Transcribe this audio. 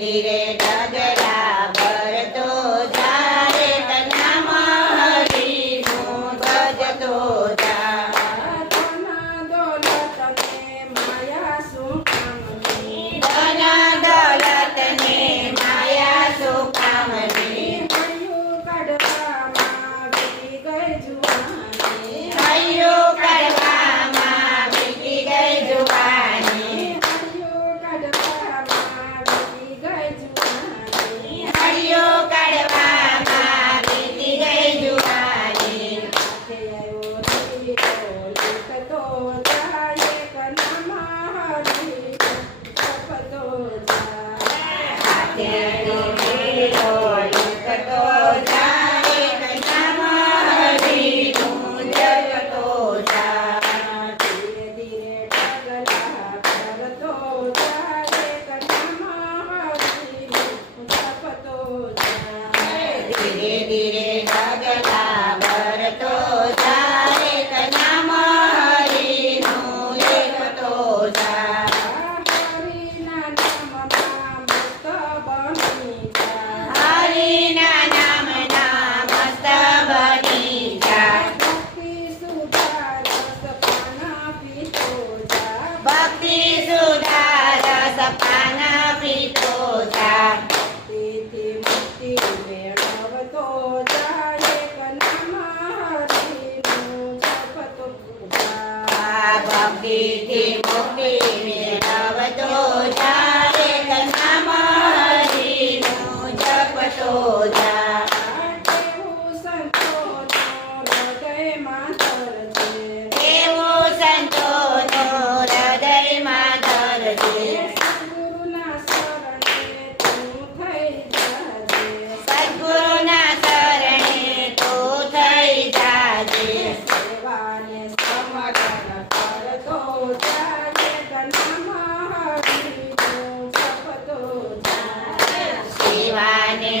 ધીરે ડગલા ભરતો જા રે નામ હરિનું ભજતો જા. ધન દોલત ને માયા શું કામની, ધન દોલત ને માયા શું કામની, હૈયું કાઢવામાં વીતી ગઈ જુવાની, હૈયું કાઢવામાં વીતી ગઈ જુવાની, હૈયું કાઢવામાં વીતી ગઈ જુવાની. હૈયું કાઢવામાં વીતી ગઈ જુવાની. હાથે આવ્યો દીવો લીખતો જાય એક નામ હરિનું જપતો જાય. હાથે લીધો લીખતો જાય નામ હરિનું જપતો જા. ધીરે ધીરે ડગલા ભરતો જાય એક નામ હરિનું જપતો જાય. ધીરે ધીરે ડગલા ભરતો જાય નામ હરિનું લેખતો જા. હરિના નામમાં મસ્ત બની જા. હરિના નામના મસ્ત બની જા. ભક્તિ સુધા રસ પાન પીતો જા. ભક્તિ સુધા રસ પાન પીતો જા. ભક્તિથી મુક્તિ મેળવતો જાય એક નામ હરિનું જપતો જા. ભક્તિથી મુક્તિ મેળવતો જાય નામ હરિનું જપતો જા. તેવું સંતોનો હૃદયમાં ધરજે. એવું સંતોનો હૃદયમાં ધરજે. સદ્ગુરુના શરણે તું થઈ જાજે. સદ્ગુરુના શરણે તું થઈ જાજે. સેવાને સમર્પણ કરતો જાય નામ હરિનું જપતો જાય. શિવાને